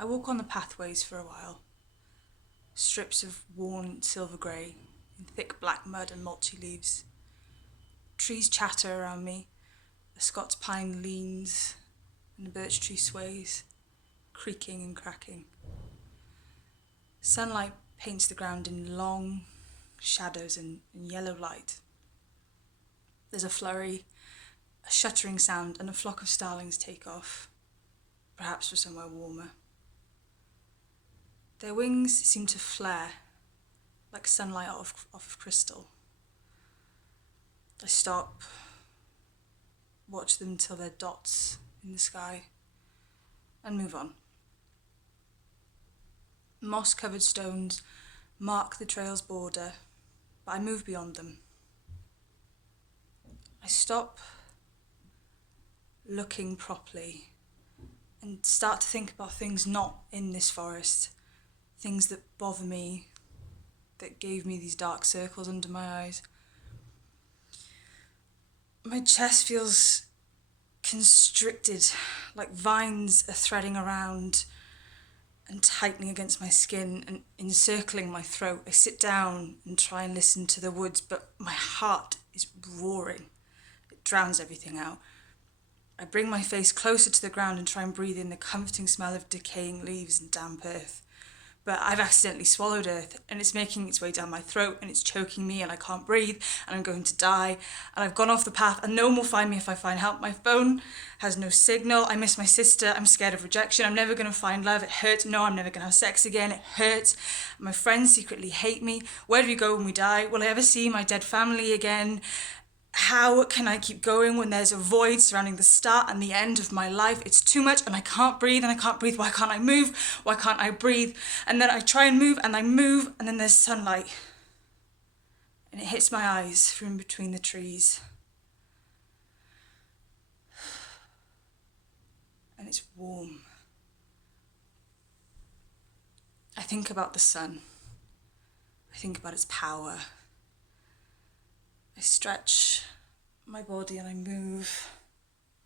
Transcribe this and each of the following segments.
I walk on the pathways for a while, strips of worn silver grey in thick black mud and mulchy leaves. Trees chatter around me, a Scots pine leans and the birch tree sways, creaking and cracking. Sunlight paints the ground in long shadows and yellow light. There's a flurry, a shuttering sound, and a flock of starlings take off, perhaps for somewhere warmer. Their wings seem to flare, like sunlight off of crystal. I stop, watch them till they're dots in the sky, and move on. Moss-covered stones mark the trail's border, but I move beyond them. I stop looking properly and start to think about things not in this forest, things that bother me, that gave me these dark circles under my eyes. My chest feels constricted, like vines are threading around and tightening against my skin and encircling my throat. I sit down and try and listen to the woods, but my heart is roaring. It drowns everything out. I bring my face closer to the ground and try and breathe in the comforting smell of decaying leaves and damp earth. But I've accidentally swallowed earth, and it's making its way down my throat, and it's choking me, and I can't breathe, and I'm going to die, and I've gone off the path, and no one will find me if I find help. My phone has no signal. I miss my sister. I'm scared of rejection. I'm never going to find love. It hurts. No, I'm never going to have sex again. It hurts. My friends secretly hate me. Where do we go when we die? Will I ever see my dead family again? How can I keep going when there's a void surrounding the start and the end of my life? It's too much and I can't breathe and I can't breathe. Why can't I move? Why can't I breathe? And then I try and move and then there's sunlight. And it hits my eyes from between the trees. And it's warm. I think about the sun. I think about its power. I stretch my body and I move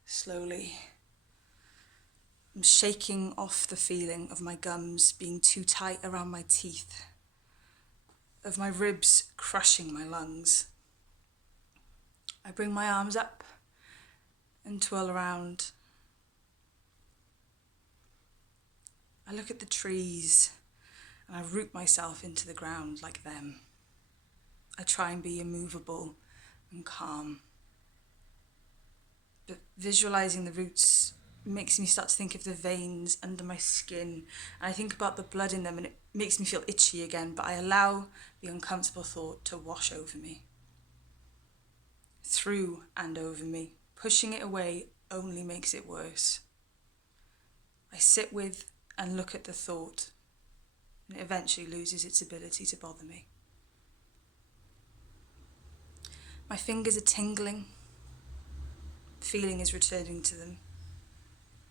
slowly. I'm shaking off the feeling of my gums being too tight around my teeth, of my ribs crushing my lungs. I bring my arms up and twirl around. I look at the trees and I root myself into the ground like them. I try and be immovable and calm. But visualizing the roots makes me start to think of the veins under my skin. And I think about the blood in them and it makes me feel itchy again, but I allow the uncomfortable thought to wash over me. Through and over me. Pushing it away only makes it worse. I sit with and look at the thought, and it eventually loses its ability to bother me. My fingers are tingling. Feeling is returning to them.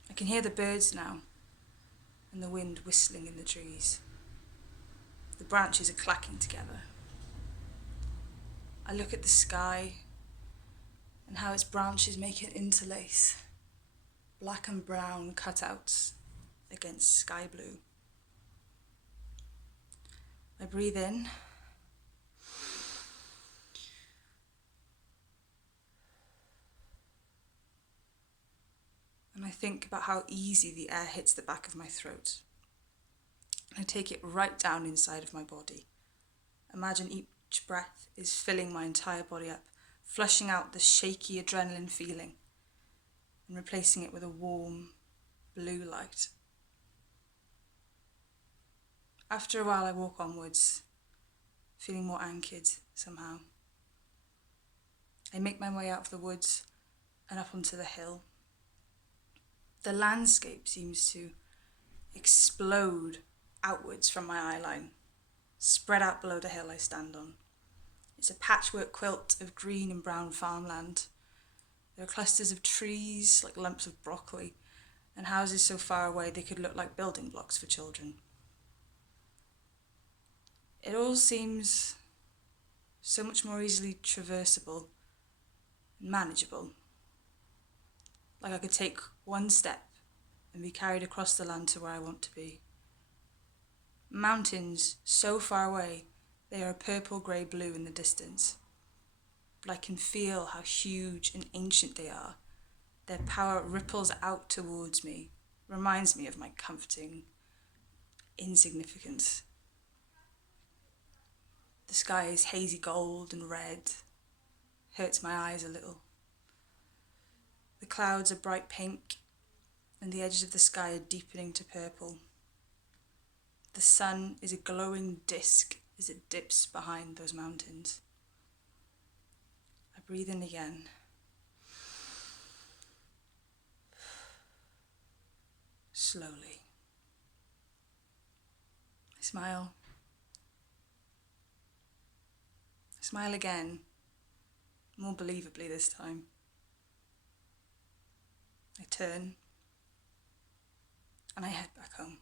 I can hear the birds now, and the wind whistling in the trees. The branches are clacking together. I look at the sky and how its branches make it interlace. Black and brown cutouts against sky blue. I breathe in. And I think about how easy the air hits the back of my throat. I take it right down inside of my body. Imagine each breath is filling my entire body up, flushing out the shaky adrenaline feeling and replacing it with a warm blue light. After a while I walk onwards, feeling more anchored somehow. I make my way out of the woods and up onto the hill. The landscape seems to explode outwards from my eye line, spread out below the hill I stand on. It's a patchwork quilt of green and brown farmland. There are clusters of trees like lumps of broccoli, and houses so far away they could look like building blocks for children. It all seems so much more easily traversable and manageable. Like I could take one step and be carried across the land to where I want to be. Mountains so far away, they are a purple-grey blue in the distance. But I can feel how huge and ancient they are. Their power ripples out towards me, reminds me of my comforting insignificance. The sky is hazy gold and red, hurts my eyes a little. The clouds are bright pink, and the edges of the sky are deepening to purple. The sun is a glowing disk as it dips behind those mountains. I breathe in again. Slowly. I smile. I smile again, more believably this time. I turn and I head back home.